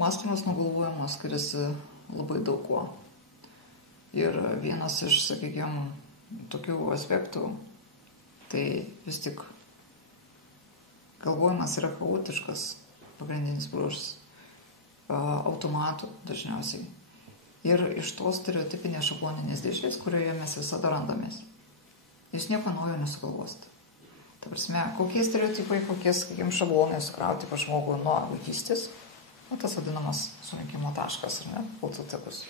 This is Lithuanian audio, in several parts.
Mąstymas nuo galvojimo skiriasi labai daug kuo. Ir vienas iš, sakykime, tokių aspektų, tai vis tik galvojimas yra chaotiškas, pagrindinis bruožas, automatų dažniausiai. Ir iš tos stereotipinės šabloninės dėžės, kurioje mes visada randamės, jūs nieko naujo nesugalvosite. Ta prasme, kokie stereotipai, kokie, sakykime, šablonai sukrauti pas žmogų nuo vaikystės, tas vadinamas surinkimo taškas, ar ne, prototipus.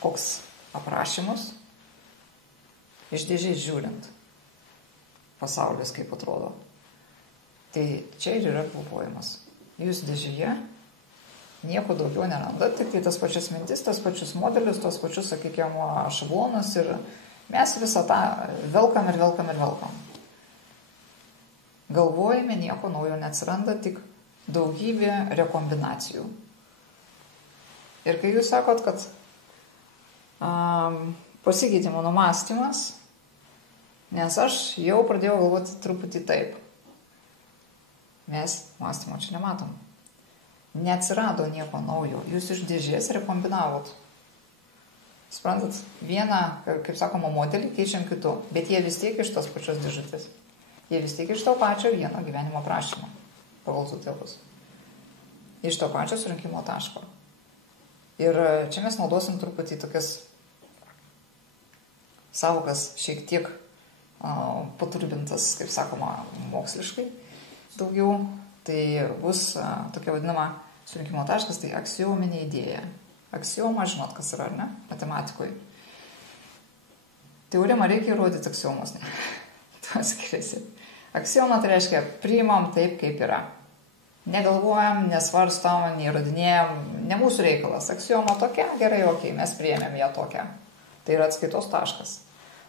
Koks aprašymus iš dėžės žiūrint pasaulis kaip atrodo. Tai čia ir yra galvojimas. Jūs dėžėje nieko daugiau nerandat, tik tai tas pačias mintis, tas pačius modelius, tos pačius, sakykime, šablonus ir mes visą tą velkam ir velkam ir velkam. Galvojime nieko naujo neatsiranda, tik daugybė rekombinacijų. Ir kai jūs sakot, kad pasikeitė mano mąstymas, nes aš jau pradėjau galvoti truputį taip. Mes mąstymo čia nematom. Neatsirado nieko naujo. Jūs iš dėžės rekombinavot. Suprantat, vieną, kaip sakoma, modelį keičiam kitu, bet jie vis tiek iš tos pačios dėžutės. Jie vis tiek iš to pačio vieno gyvenimo prašymo. Pagal sutėlus. Iš to pačio surinkimo taško. Ir čia mes naudosim truputį tokias savokas šiek tiek paturbintas, kaip sakoma, moksliškai daugiau. Tai bus tokia vadinama surinkimo taškas, tai aksiominė idėja. Aksioma, žinot, kas yra, ar ne? Matematikoje. Teoremą reikia įrodyti aksiomos. Tuo skiriasi. Aksioma tai reiškia, priimam taip, kaip yra. Negalvojam, nesvarstom, neįrodinėjam, ne mūsų reikalas. Aksioma tokia, gerai, okei, mes priėmėm ją tokią. Tai yra atskaitos taškas.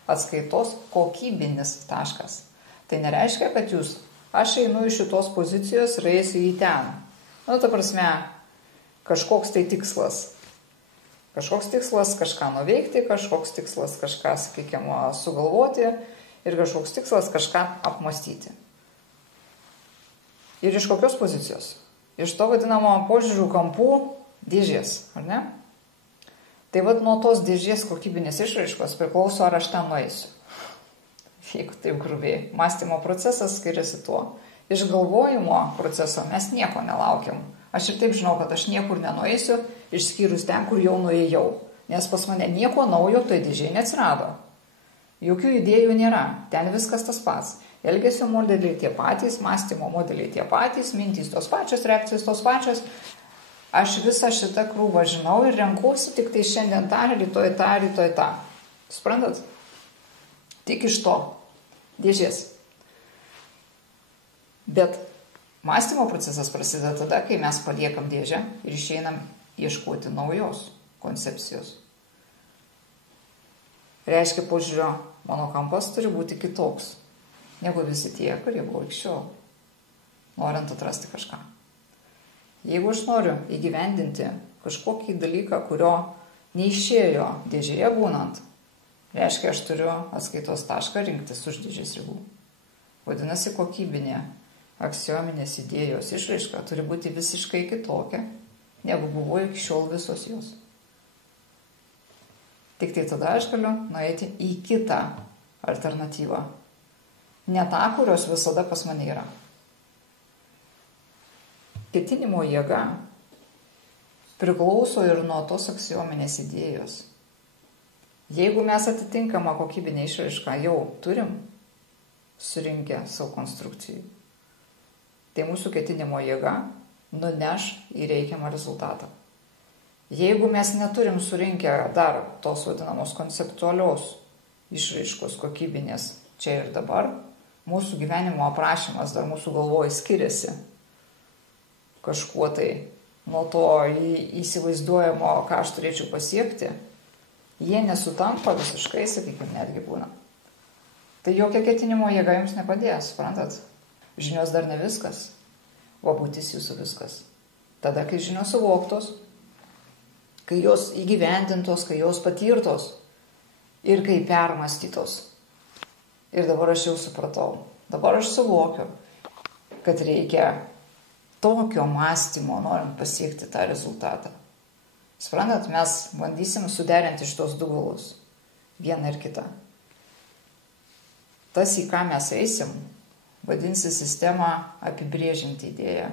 Atskaitos kokybinis taškas. Tai nereiškia, kad jūs, aš einu iš šitos pozicijos ir eisiu į ten. Nu, ta prasme, kažkoks tai tikslas. Kažkoks tikslas kažką nuveikti, kažkoks tikslas kažką, sakykime, sugalvoti ir kažkoks tikslas kažką apmastyti. Ir iš kokios pozicijos? Iš to vadinamo požiūrių kampų dėžės, ar ne? Tai vad nuo tos dėžės kokybinės išraiškos priklauso, ar aš ten nueisiu. Jeigu taip grubiai. Mąstymo procesas skiriasi tuo. Iš galvojimo proceso mes nieko nelaukiam. Aš ir taip žinau, kad aš niekur nenueisiu, išskyrus ten, kur jau nuėjau. Nes pas mane nieko naujo toje dėžėje neatsirado. Jokių idėjų nėra. Ten viskas tas pats. Elgesio modeliai tie patys, mąstymo modeliai tie patys, mintys tos pačios, reakcijos tos pačios. Aš visą šitą krūvą žinau ir renkuosi tik tai šiandien tą, rytoj tą, rytoj tą. Suprantat? Tik iš to dėžės. Bet mąstymo procesas prasideda tada, kai mes paliekam dėžę ir išeinam ieškoti naujos koncepcijos. Reiškia, požiūrio mano kampas turi būti kitoks negu visi tie, kurie buvo iki šiol, norint atrasti kažką. Jeigu aš noriu įgyvendinti kažkokį dalyką, kurio neišėjo dėžėje būnant, reiškia, aš turiu atskaitos tašką rinktis už dėžės ribų. Vadinasi, kokybinė aksiominės idėjos išraiška turi būti visiškai kitokia, negu buvo iki šiol visos jos. Tik tai tada aš galiu nueiti į kitą alternatyvą. Ne tą, kurios visada pas mane yra. Ketinimo jėga priklauso ir nuo tos aksiominės idėjos. Jeigu mes atitinkamą kokybinę išraišką jau turim surinkę savo konstrukcijų, tai mūsų ketinimo jėga nuneš į reikiamą rezultatą. Jeigu mes neturim surinkę dar tos vadinamos konceptualios išraiškos kokybinės čia ir dabar, mūsų gyvenimo aprašymas dar mūsų galvoje skiriasi kažkuo tai nuo to įsivaizduojamo, ką aš turėčiau pasiekti, jie nesutampa visiškai, sakykime, netgi būna. Tai jokia ketinimo jėga jums nepadės, suprantat? Žinios dar ne viskas, o būtis jūsų viskas. Tada, kai žinios suvoktos, kai jos įgyvendintos, kai jos patirtos ir kai permastytos. Ir dabar aš jau supratau. Dabar aš suvokiu, kad reikia tokio mąstymo norint pasiekti tą rezultatą. Suprantat, mes bandysim suderinti šitos du galus. Vieną ir kitą. Tas, į ką mes eisim, vadinsi sistemą apibrėžianti idėją.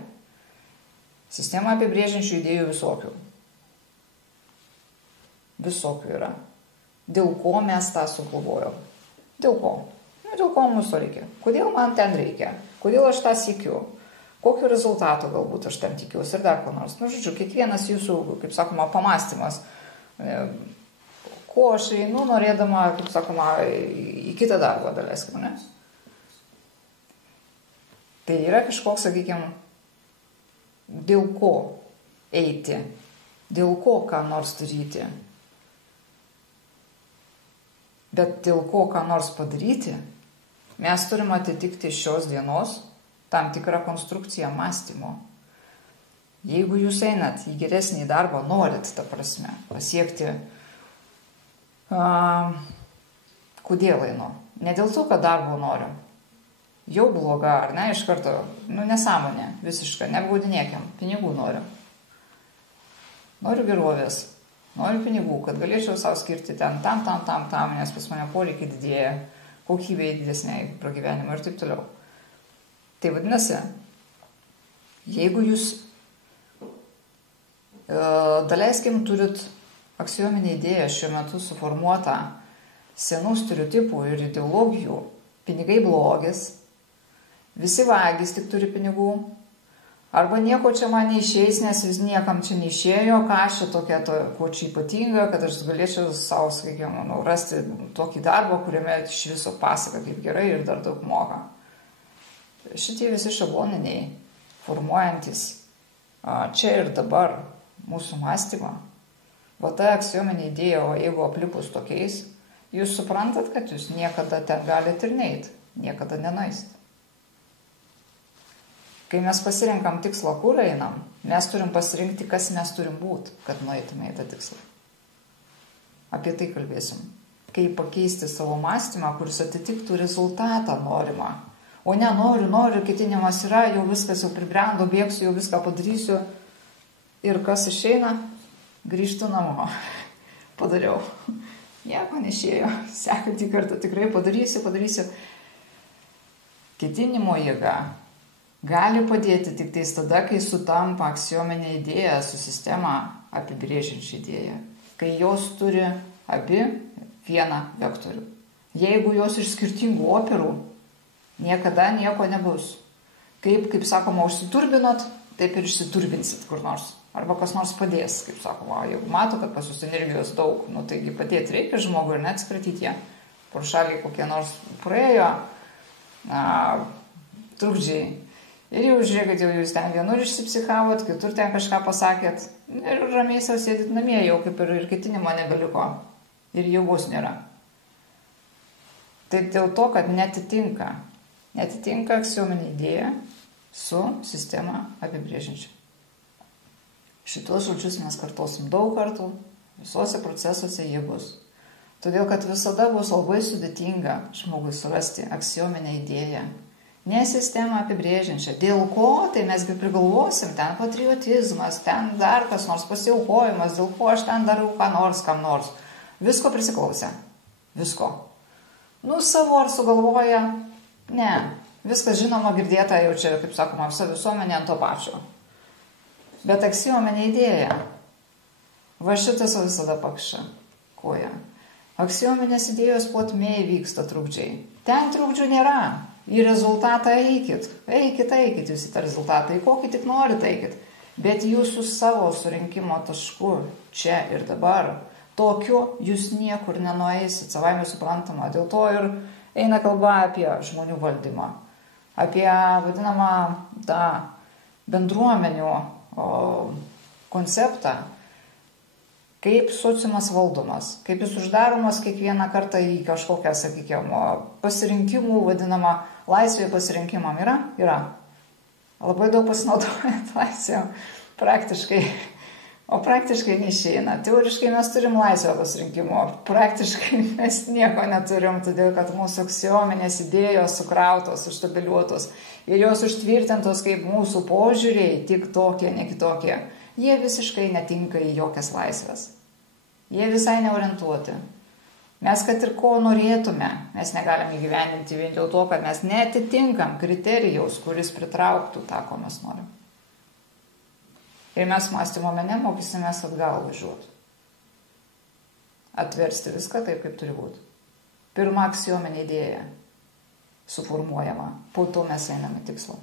Sistema apibrėžiančių idėjų visokių. Visokių yra. Dėl ko mes tą sugalvojom? Dėl ko? Dėl ko mums to reikia? Kodėl man ten reikia? Kodėl aš tą siekiu? Kokiu rezultatu galbūt aš ten tikiuosi ir dar ko nors. Žodžiu, kiekvienas jūsų, kaip sakoma, pamastymas, ko aš einu norėdama, kaip sakoma, į kitą darbą daleiskim, ne? Tai yra kažkoks, sakykime, dėl ko eiti, dėl ko ką nors daryti. Bet dėl ko ką nors padaryti, mes turime atitikti šios dienos tam tikrą konstrukciją mąstymo. Jeigu jūs einat į geresnį darbą, norit, ta prasme, pasiekti, kodėl einu? Ne dėl to, kad darbo noriu. Jau bloga, ar ne, iš karto, nesąmonė, visiškai, neapgaudinėkim, pinigų noriu. Noriu gerovės, noriu pinigų, kad galėčiau savo skirti ten, tam, nes pas mane poreikiai didėja, kokybė didesniai pragyvenimo ir taip toliau. Tai vadinasi, jeigu jūs, daleiskim, turit aksiominį idėją šiuo metu suformuotą senų stereotipų ir ideologijų, pinigai blogis, visi vagis tik turi pinigų, arba nieko čia man neišeis, nes vis niekam čia neišėjo, ką aš čia tokia, ko čia ypatinga, kad aš galėčiau savo, sakykime, rasti tokį darbą, kuriame iš viso pasaka kaip gerai ir dar daug moka. Šitie visi šabloniniai, formuojantis čia ir dabar mūsų mąstymą, va ta aksiominė idėja, o jeigu aplipus tokiais, jūs suprantat, kad jūs niekada ten galite ir neit, niekada nenaist. Kai mes pasirenkam tikslą, kur einam, mes turim pasirinkti, kas mes turim būti, kad nueitume į tą tikslą. Apie tai kalbėsim. Kaip pakeisti savo mąstymą, kuris atitiktų rezultatą norimą. O ne, noriu, ketinimas yra, jau viskas jau pribrendo, bėgsiu, jau viską padarysiu. Ir kas išeina? Grįžtu namo. Padariau. Nieko neišėjo. Sekantį kartą tikrai padarysiu. Ketinimo jėga gali padėti tik tais tada, kai sutampa aksiominė idėja su sistema apibrėžiančia idėja. Kai jos turi abi vieną vektorių. Jeigu jos iš skirtingų operų, niekada nieko nebus. Kaip sakoma, užsiturbinot, taip ir išsiturbinsit kur nors. Arba kas nors padės, kaip sakoma, jeigu mato, kad pas jūs energijos daug, taigi padėti reikia žmogui ir neatskratyti jie. Pro šalį kokie nors praėjo trukdžiai. Ir jau žiūrėkit, jau jūs ten vienur išsipsichavote, kitur ten kažką pasakėt. Ir ramiai savo sėdit namie, jau kaip ir ketinimo nebeliko. Ir jėgos nėra. Tai dėl to, kad netitinka aksiominė idėja su sistema apibrėžiančia. Šitos žodžius mes kartosim daug kartų, visuose procesuose jie bus. Todėl, kad visada bus labai sudėtinga žmogui surasti aksiominę idėją. Ne sistemą apibrėžiančią. Dėl ko, tai mesgi prigalvosim, ten patriotizmas, ten dar kas nors pasiaukojimas, dėl ko aš ten darau ką nors, kam nors. Visko prisiklausę. Visko. Savo ar sugalvoja? Ne. Viskas žinoma girdėta jau čia, kaip sakoma, visa visuomenė ant to pačio. Bet aksiominė idėja. Va šitas visada pakša koja. Aksiominės idėjos plotmėje vyksta trukdžiai. Ten trukdžių nėra. Į rezultatą eikit. Eikit jūs į tą rezultatą. Į kokį tik norit eikit. Bet jūs su savo surinkimo tašku čia ir dabar. Tokiu jūs niekur nenueisit, savaime suprantama. Dėl to ir eina kalba apie žmonių valdymą. Apie vadinamą tą bendruomenių konceptą. Kaip sociumas valdomas, kaip jis uždaromas kiekvieną kartą į kažkokią, sakykime, pasirinkimų, vadinamą laisvė pasirinkimam yra. Labai daug pasinaudojant laisvėm praktiškai O praktiškai neišeina. Teoriškai mes turim laisvę pasirinkimo, praktiškai mes nieko neturim, todėl kad mūsų aksiominės idėjos sukrautos, užstabiliuotos ir jos užtvirtintos kaip mūsų požiūriai, tik tokie, ne kitokie. Jie visiškai netinka į jokias laisvės. Jie visai neorientuoti. Mes, kad ir ko norėtume, mes negalim įgyvendinti vien dėl to, kad mes neatitinkam kriterijaus, kuris pritrauktų tą, ko mes norim. Ir mes mąstymo mene mokysimės atgal važiuoti. Atversti viską taip, kaip turi būti. Pirma aksiominė idėja suformuojama, po to mes einame tikslą.